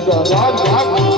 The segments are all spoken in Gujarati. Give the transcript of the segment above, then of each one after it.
राजा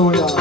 소야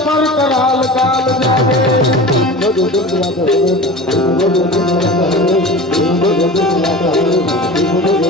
पर कराल काल जावे जो जो जो जो जो जो जो जो जो जो जो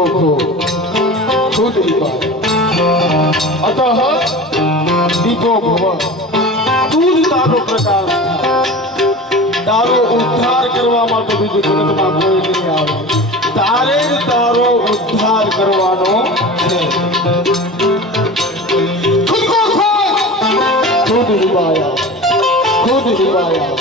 दोषो सुदीपा अतः दीपो भव तू જ તારો પ્રકાશ તારો ઉદ્ધાર કરવા માટે બીજું જગતમાં કોઈ નહીં આવે. તારે જ તારો ઉદ્ધાર કરવાનો છે. ખુદ હિવાયા ખુદ હિવાયા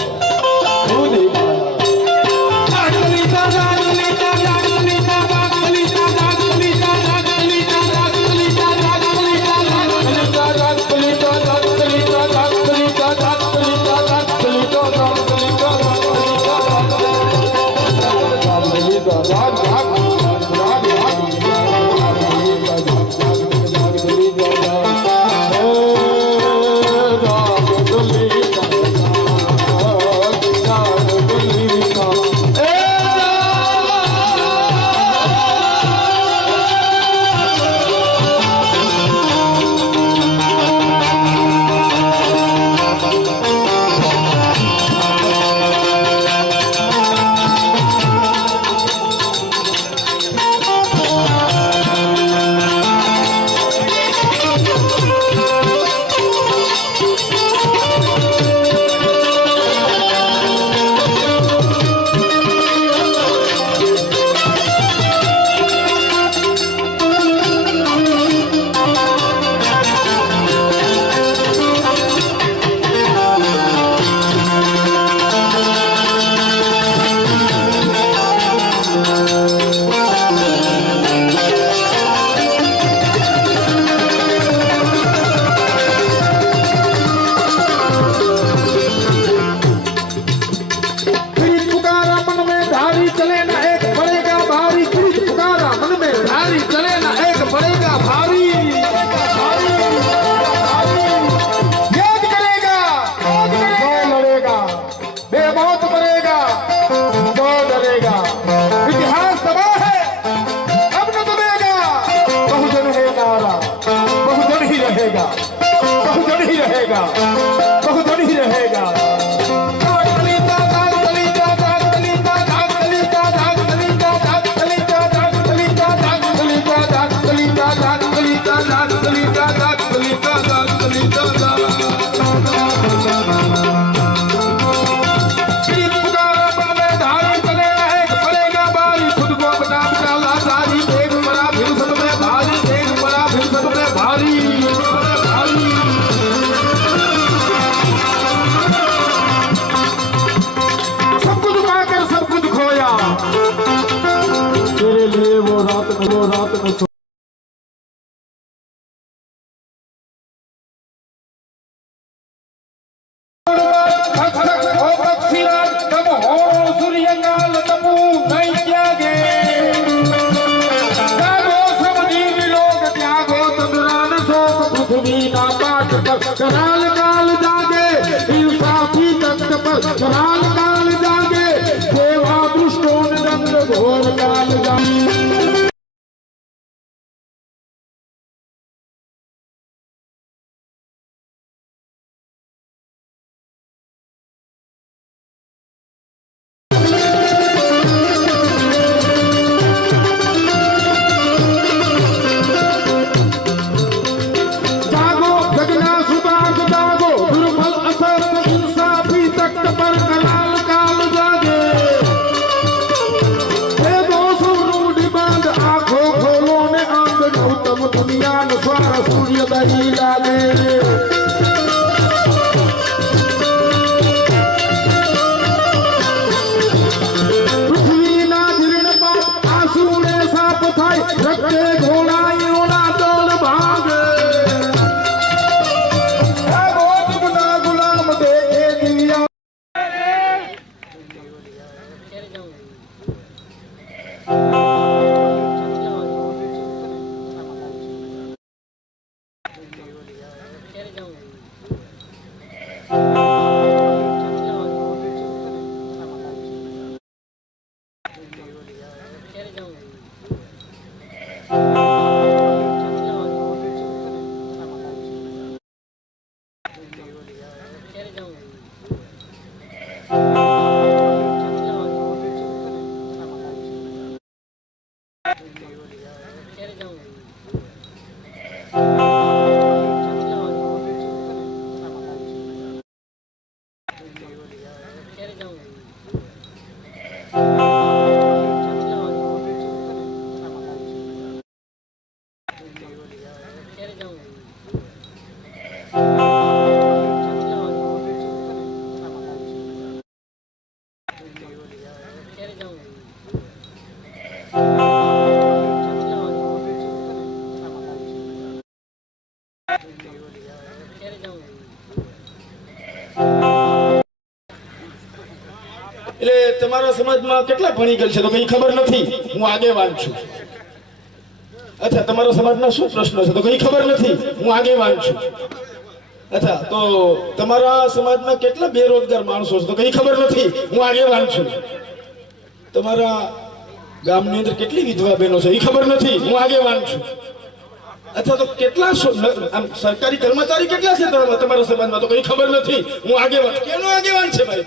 કરાલ કાલ જાગે ઇન્સાફી તખ્ત પર કરાલ અનુસ્વાર સૂર્ય દહી લાગે Gracias. તમારા સમાજમાં કેટલા ભણી ગયેલ છે તો કઈ ખબર નથી. હું આગેવાન છું. અચ્છા, તમારા સમાજના શું પ્રશ્નો છે તો કઈ ખબર નથી. હું આગેવાન છું. અચ્છા, તો તમારા સમાજમાં કેટલા બેરોજગાર માણસો છે તો કઈ ખબર નથી. હું આગેવાન છું. તમારા ગામની અંદર કેટલી વિધવા બહેનો છે એ ખબર નથી. હું આગેવાન છું. અથવા તો કેટલા આમ સરકારી કર્મચારી કેટલા છે તમારા સમાજમાં તો કઈ ખબર નથી. હું આગેવાન કેનો આગેવાન છે ભાઈ?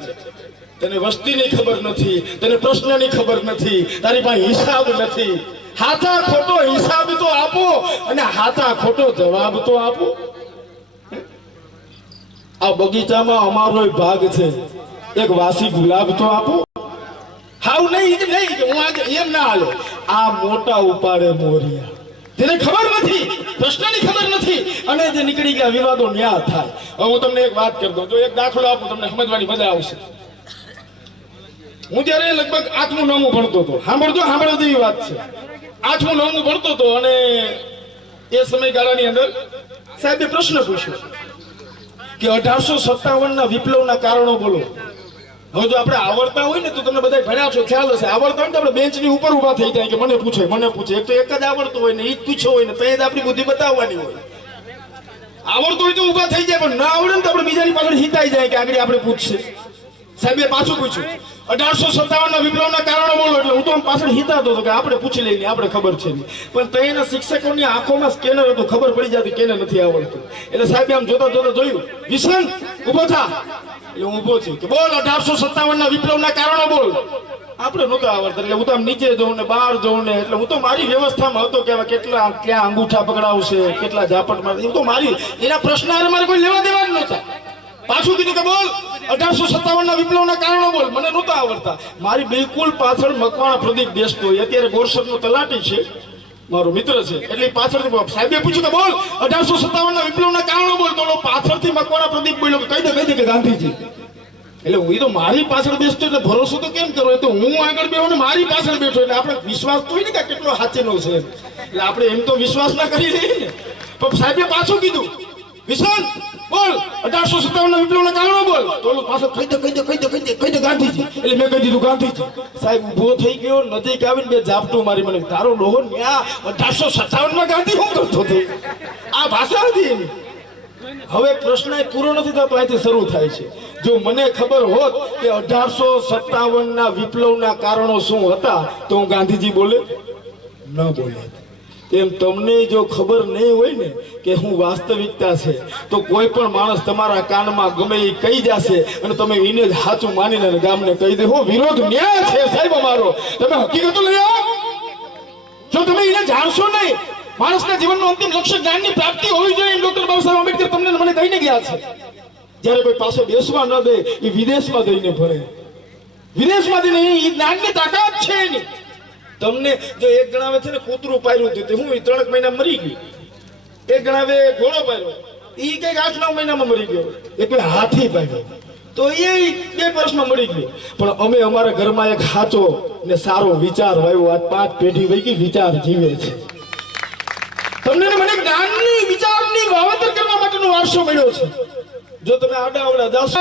તને વસ્તીની ખબર નથી, તને પ્રશ્નની ખબર નથી, તારી પાસે હિસાબ નથી. હાથા ખોટો હિસાબ તો આપો, અને હાથા ખોટો જવાબ તો આપો. આ બગીચામાં અમારો ભાગ છે, એક વાસી ગુલાબ તો આપો. હાવ નહીં કે નહીં, હું આજે એમ ના હાલો. આ મોટા ઉપાડે મોરિયા. તેને ખબર નથી, પ્રશ્નની ખબર નથી, અને જે નીકળી ગયા વિવાદો ન્યા થાય. હું તમને એક વાત કરી દઉં. જો એક દાખલો આપું, તમને સમજવાની મજા આવશે. હું જ્યારે લગભગ આઠમું, નવમું ભણતો હતો. સાંભળજો સાંભળો જેવી વાત છે. આઠમું, નવમું ભણતો હતો અને એ સમયગાળાની અંદર સાહેબે પ્રશ્ન પૂછ્યો કે અઢારસો સત્તાવન ના વિપ્લવના કારણો બોલો. હવે જો આપણે આવડતા હોય ને તો તમને બધા ભણ્યા છો, ખ્યાલ હશે. આવડતા હોય ને આપણે બેન્ચની ઉપર ઊભા થઈ જાય કે મને પૂછે મને પૂછે. એક તો એક જ આવડતું હોય ને, એ જ પૂછ્યો હોય ને, તો જ આપણી બુદ્ધિ બતાવવાની હોય. આવડતું હોય તો ઊભા થઈ જાય, પણ ના આવડે ને તો આપણે બીજાની પાછળ હિતાઈ જાય કે આગળ આપણે પૂછશે. સાહેબે પાછું પૂછ્યું. અઢારસો સત્તાવન ના વિપ્લવના કારણો બોલો એટલે હું તો પાછળ હિતાતો હતો કે આપણે પૂછી લઈએ આપણે ખબર છે પણ શિક્ષકો શિક્ષકોની આંખોમાં સ્કેનર હતું, ખબર પડી જતી કેને નથી આવડતું. એટલે સાહેબ આમ જોતા જોતા જોયું વિસન ઊભો થા. એટલે હું ઊભો છું કે બોલ અઢારસો સત્તાવન ના વિપ્લવના કારણો બોલ. આપણે નહોતું આવડતો, એટલે હું તો આમ નીચે જઉં ને બહાર જઉં ને, એટલે હું તો મારી વ્યવસ્થામાં હતો કે કેટલા, ક્યાં અંગૂઠા પકડાવશે, કેટલા ઝાપટ મારે હું તો મારી, એના પ્રશ્ન મારે કોઈ લેવા દેવા જ નહોતા. પાછું કીધું કે બોલ, અઢારસો સત્તાવન ના વિપ્લવના કારણો બોલ. મને નહોતા આવડતા. મારી બિલકુલ પાછળ મકવાણા પ્રદીપ બેસતો હોય અત્યારે ગોરસદ નો તલાટી છે. મારો મિત્ર છે. એટલે પાછળ સાહેબે પૂછ્યું કે બોલ, અઢારસો સત્તાવન ના વિપ્લવના કારણો બોલ. તો પાછળથી મકવાણા પ્રદીપ બોલ્યો કહી દે કહી દે કે ગાંધીજી. એટલે હું તો મારી પાછળ બેસતો એટલે ભરોસો તો કેમ કરો? તો હું આગળ બેહું ને મારી પાછળ બેઠો એટલે આપણે વિશ્વાસ તો ને કે કેટલો સાચેનો છે એટલે આપણે એમ તો વિશ્વાસ ના કરી લઈએ ને. પણ સાહેબે પાછું કીધું વિશાલ, બોલ. અઢારસો સત્તાવન વિપ્લવના કારણો બોલ. તો પાછો કહી દે કહી દે કહી દે કહી દે કહી દે ગાંધીજી. એટલે મેં કહી દીધું ગાંધીજી. સાહેબ, ઊભો થઈ ગયો, નજીક આવીને બે ઝાપટું મારી મને, તારો લોહો ન્યા, અઢારસો સત્તાવનમાં ગાંધી હું કરતો હતો? આ ભાષા હતી એની. હવે પ્રશ્ન એ પૂરો નથી થતો, અહીંથી શરૂ થાય છે. જો મને ખબર હોત કે અઢારસો સત્તાવન ના વિપ્લવના કારણો શું હતા, તો હું ગાંધીજી બોલે, ન બોલે. એમ તમને જો ખબર નહીં હોય ને કે હું વાસ્તવિકતા છે, તો કોઈ પણ માણસ તમારા કાનમાં ગમે એ કહી જશે અને તમે એને જ સાચું માનીને ગામને કહી દે. હો, વિરોધ ન્યાય છે સાહેબ અમારો. તમે હકીકતો લઈ આવો. જો તમે એને જાણશો નહીં, માણસના જીવનનું અંતિમ લક્ષ્ય જ્ઞાનની પ્રાપ્તિ હોવી જોઈએ ડોક્ટર બાબા સાહેબ આંબેડકર તમને મને કહીને ગયા છે. જ્યારે કોઈ પાસે દેશમાં ન દે, એ વિદેશમાં દઈને ભરે વિદેશમાં દઈને એ જ્ઞાનની તાકાત છે એની. તમને જો એક જણાવે છે ને કૂતરું પાયરું હતું તે હું એ ત્રણેક મહિના મરી ગયું. એક જણાવે ઘોડો પાયરો. એ કંઈક આઠ નવ મહિનામાં મરી ગયો. કોઈ હાથી પાયરો. તો એ બે વર્ષમાં મળી ગયો. પણ અમે અમારા ઘરમાં એક સાચો ને સારો વિચાર આવ્યો આજ પાંચ પેઢી વૈકી વિચાર જીવે છે. તમને મને જ્ઞાનની, વિચારની વાવતર કરવા માટેનો વારસો મળ્યો છે. જો તમે આડા આવડા જાશો.